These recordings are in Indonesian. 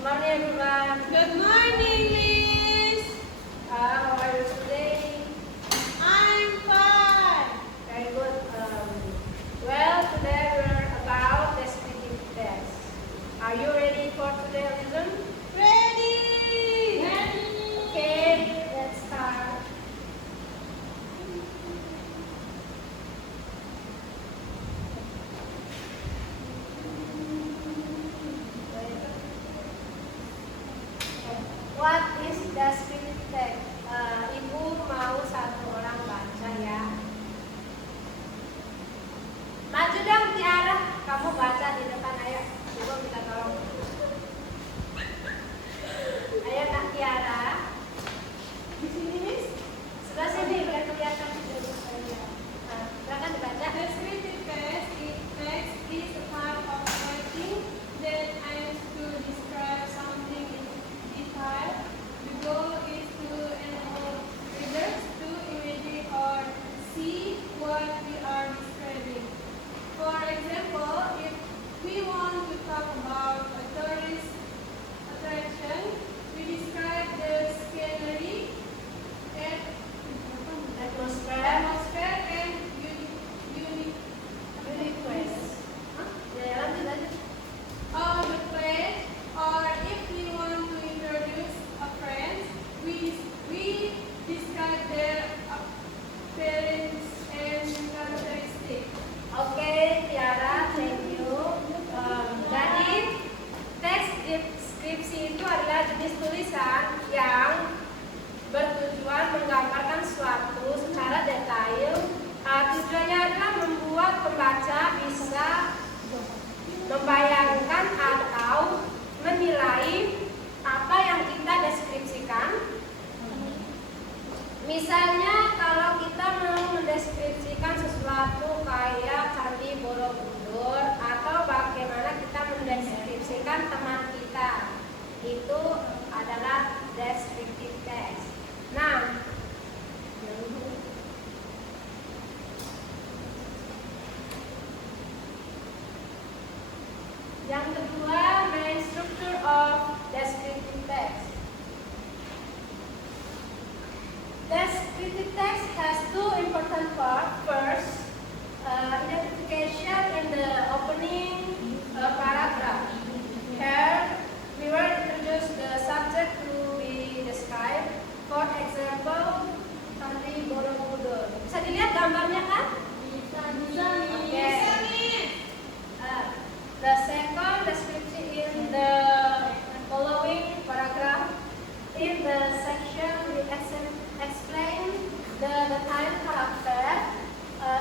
morning, everyone. Good morning, Miss. How are you today? I'm fine. Very good. Well, today we're about descriptive text. Are you ready for today's lesson? Ready? Okay, let's start. What is descriptive text? Ibu mau satu orang baca ya. Maju dong Tiara, kamu baca di depan ayo. Ibu minta tolong. Ayo Kak Tiara. Di sini, Miss. Sebelah sini biar kelihatan video saya. Nah, silakan dibaca. Descriptive text is a part of writing that aims to describe something in detail. The goal is to enable readers to imagine or see what we are describing. For example, if we want to talk about a tourist attraction, we describe the scenery and atmosphere and Unique place. Ya, lanjut lanjut. on the place, or if we want to introduce a friend, we describe their appearance and characteristic. Oke, Tiara, thank you. Jadi, teks deskripsi itu adalah jenis tulisan yang bertujuan menggambarkan suatu secara detail. Tujuannya adalah membuat pembaca bisa membayangkan atau menilai apa yang kita deskripsikan. Misalnya kalau kita mau mendeskripsikan sesuatu kayak Candi Borobudur atau bagaimana kita mendeskripsikan teman kita, itu adalah descriptive text. Nah, yang kedua, main structure of descriptive text. Descriptive text has two important parts. First, identification in the opening paragraph. Here, we will introduce the subject to be described. For example, Candi Borobudur. Bisa dilihat gambarnya kan? Bisa, Miss. The second description in the following paragraph. In the section we explain the time character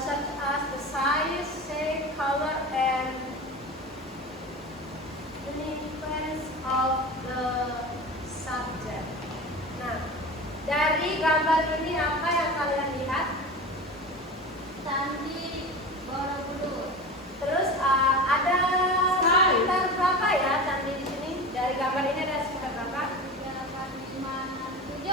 such as the size, shape, color, and uniqueness of the subject. Nah, dari gambar ini apa yang kalian lihat? Candi Borobudur. Terus ada sekitar berapa ya candi di sini? Dari gambar ini ada sekitar berapa? 7.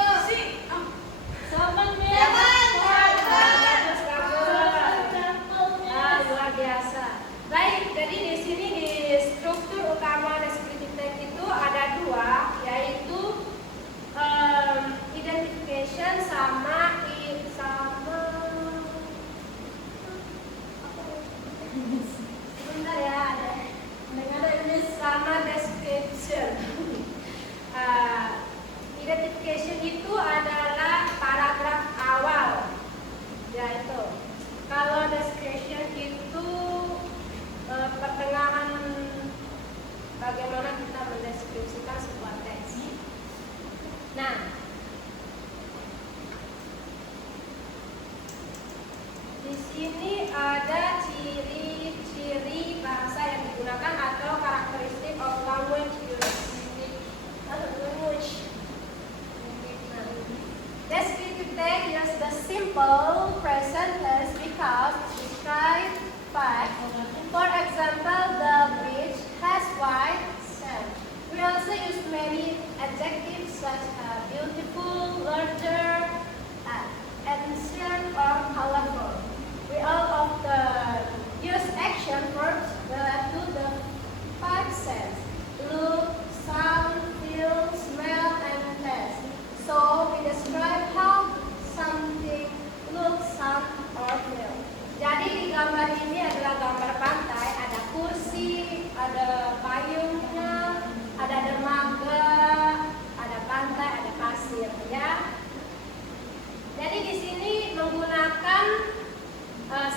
Luar biasa. Baik, jadi di sini di struktur utama descriptive text itu ada dua, yaitu identification sama sebentar ya, ada ini sama description. Identification itu adalah paragraf awal, yaitu kalau description itu pertengahan bagaimana kita mendeskripsikan sebuah teks. Nah, di sini ada ciri-ciri bahasa yang digunakan atau karakteristik of language Descriptive text uses the simple present tense because it describes facts. For example, the beach has white sand. We also use many adjectives such as beautiful, larger, ancient, or colorful. We all often use action verbs related to the five senses: look, sound, gambar ini adalah gambar pantai. Ada kursi, ada payungnya, ada dermaga, ada pantai, ada pasir, ya. Jadi di sini menggunakan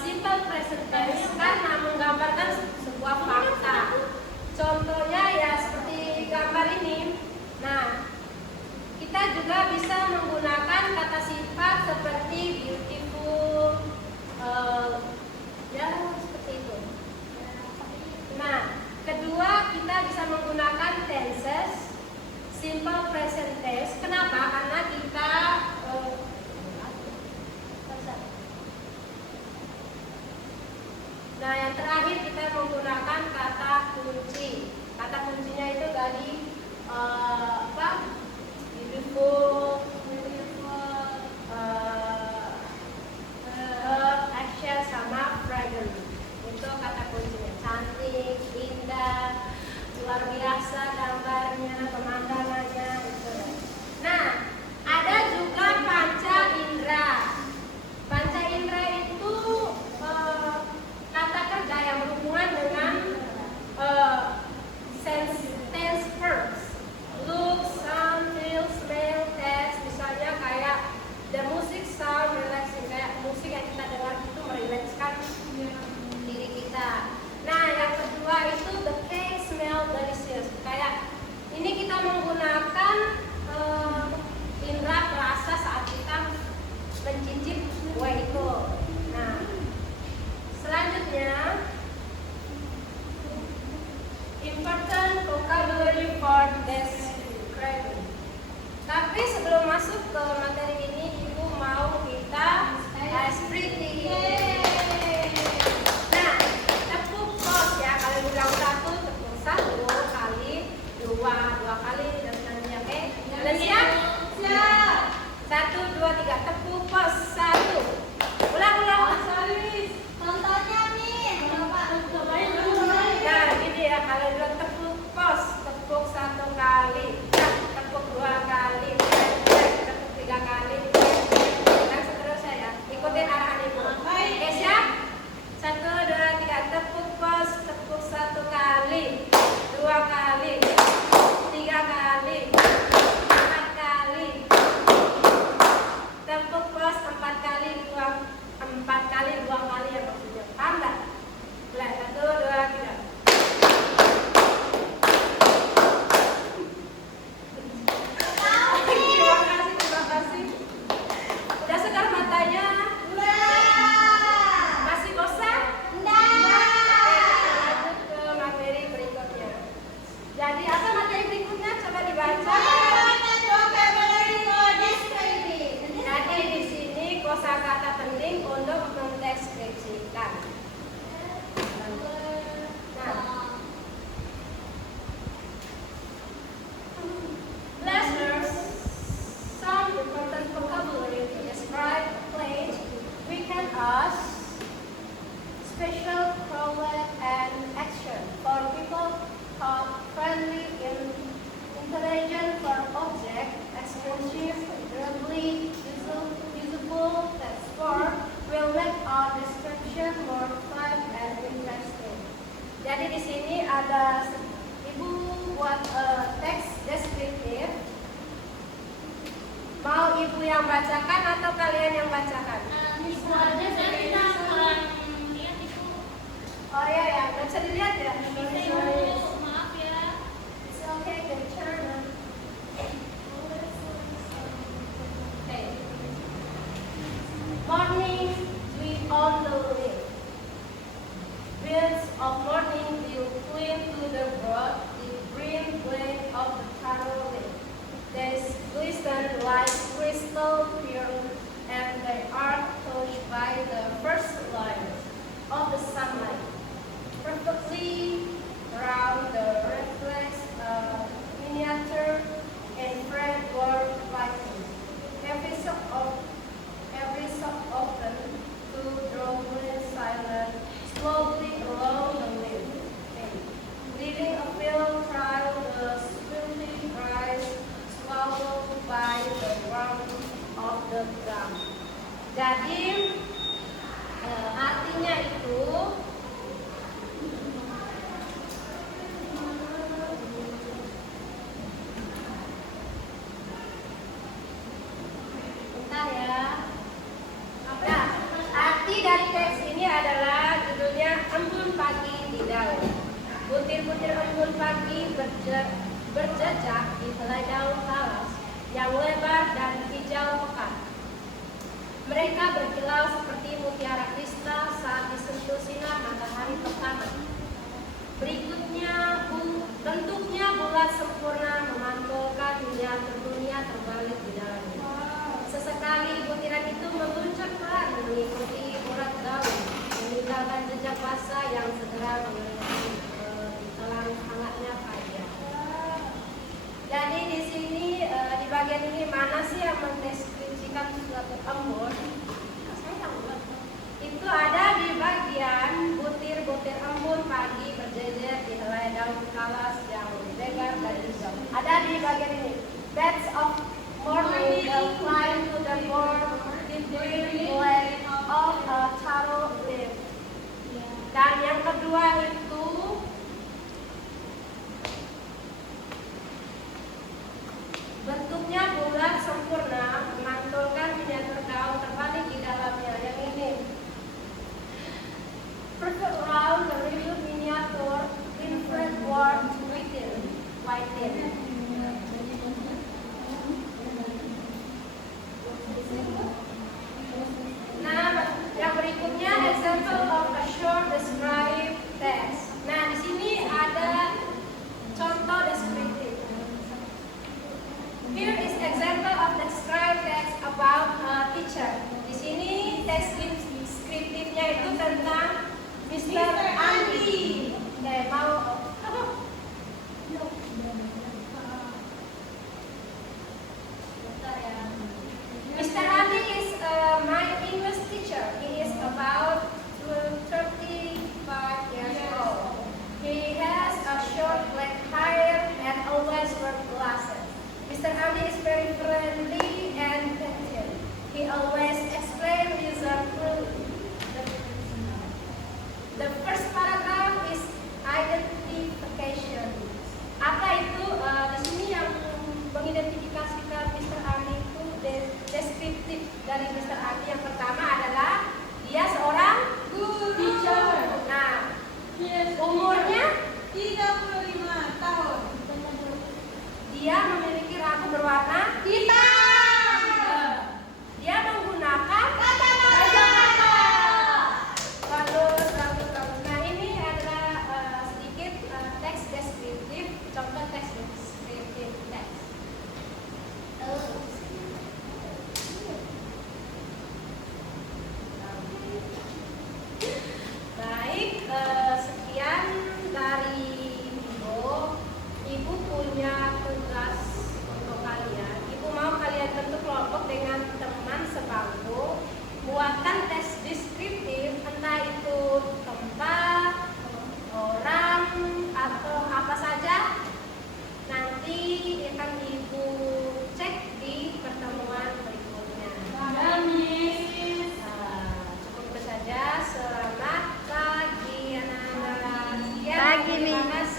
simple present tense karena menggambarkan sebuah fakta. Contohnya ya seperti gambar ini. Nah, kita juga bisa menggunakan kata sifat seperti beautiful, ya seperti itu. Nah, kedua kita bisa menggunakan tenses, simple present tense. Kenapa? Karena kita nah, yang terakhir kita menggunakan kata kunci. Kata kuncinya itu tadi beautiful, action sama fragrant. Itu kata kuncinya. Cantik, indah, luar biasa gambarnya, pemandangannya gitu. Nah, ada juga panca indera. Panca indera itu kata kerja yang berhubungan dengan tense verbs. Look, sound, feel, smell, taste. Misalnya kayak the music sound relaxing, kayak musik yang kita dengar itu merilekskan diri kita. Nah, yang kedua itu the taste smell delicious. Kayak ini kita menggunakan indera perasa saat kita mencicip kue itu. Nah, selanjutnya important vocabulary for describing. Tapi sebelum masuk ke materi ini, Ibu mau kita ice breathing. Nah, tepuk pos ya. Kalau bilang satu, tepuk satu kali, dua kali dan selanjutnya. Oke? Kalian siap? Siap. 1, 2, 3, tepuk pos. 1. Ulang. Contohnya nih, Nah, gini ya, kalau bilang tepuk pos, tepuk 1 kali, tepuk 2 kali, tepuk 3 kali, dan seterusnya ya. Ikutin arahan Ibu. Oke, siap? 1, 2, 3, tepuk pos, tepuk 1 kali, 2 kali, 3 kali, 4 kali, tepuk pos 4 kali, 4 kali, 2 kali ya maksudnya. Paham nggak? Mulai 1, 2, 3. Terima kasih. Udah segar matanya? Masih bosan? Lanjut ke materi berikutnya. Jadi apa materi berikutnya? Coba dibaca. Jadi di sini kosakata penting untuk mendeskripsikan. Listeners, some important vocabulary to describe a place. We can ask special prolet and action for people called friendly, intelligent for object, expressive, durably, usable, that's for will make our description more fun and interesting. Jadi di sini ada Ibu buat teks deskriptif. Mau Ibu yang bacakan atau kalian yang bacakan? Ibu aja, saya kita kurang lihat Ibu. Oh iya ya, nggak bisa dilihat ya? Maaf ya. It's okay, good turn. Okay. Morning, we on the lake. Winds of morning will clean to the broad, the green blade of the tunnel lake. They glisten like crystal pure, and they are touched by the first yang lebar dan hijau pekat. Mereka berkilau seperti mutiara kristal saat disentuh sinar matahari pertama. Berikutnya, bentuknya bulat sempurna memantulkan miniatur dunia terbalik di dalamnya. Sesekali butiran itu meluncur pelan mengikuti urat daun, meninggalkan jejak basah yang segera ditelan hangatnya fajar. Jadi di sini di bagian ini mana sih yang mendeskripsikan suatu embun? Itu ada di bagian butir-butir embun pagi berjejer di helai daun talas yang lebar dan hijau. Ada di bagian ini. Beds of morning will climb to the board leg of a taro leaf. Dan yang kedua itu bentuknya bulat sempurna memantulkan miniatur daun terbalik di dalamnya. Yang ini perfect round the real miniature infrared board within whiten. Nah, yang berikutnya example of a short descriptive text. Nah, di sini ada contoh deskriptif. Here is example of descriptive text about a teacher. Di sini teks deskriptifnya itu tentang Mr. Andi. Oke, mau Mr. Andi is my English teacher. He is about 35 years old. He has a short black hair and always wears glasses. Mr. Andi is very friendly and patient. He always explains his The first paragraph is identification. Apa itu? Di sini yang mengidentifikasikan Mr. Andi itu deskriptif dari Mr. Andi. Yang pertama adalah dia seorang teacher. Nah, umurnya 35 tahun. Dia memiliki rambut berwarna hitam. Dia menggunakan kacamata. Bagus. Nah, ini adalah sedikit teks deskriptif, contoh teks deskriptif teks. Baik, sekian dari Ibu punya tugas untuk kalian. Ibu mau kalian bentuk kelompok dengan teman sebangku, buatkan tes deskriptif, entah itu tempat, orang, atau apa saja. Nanti akan Ibu cek di pertemuan berikutnya. Cukup saja. Selamat pagi anak-anak. Terima kasih.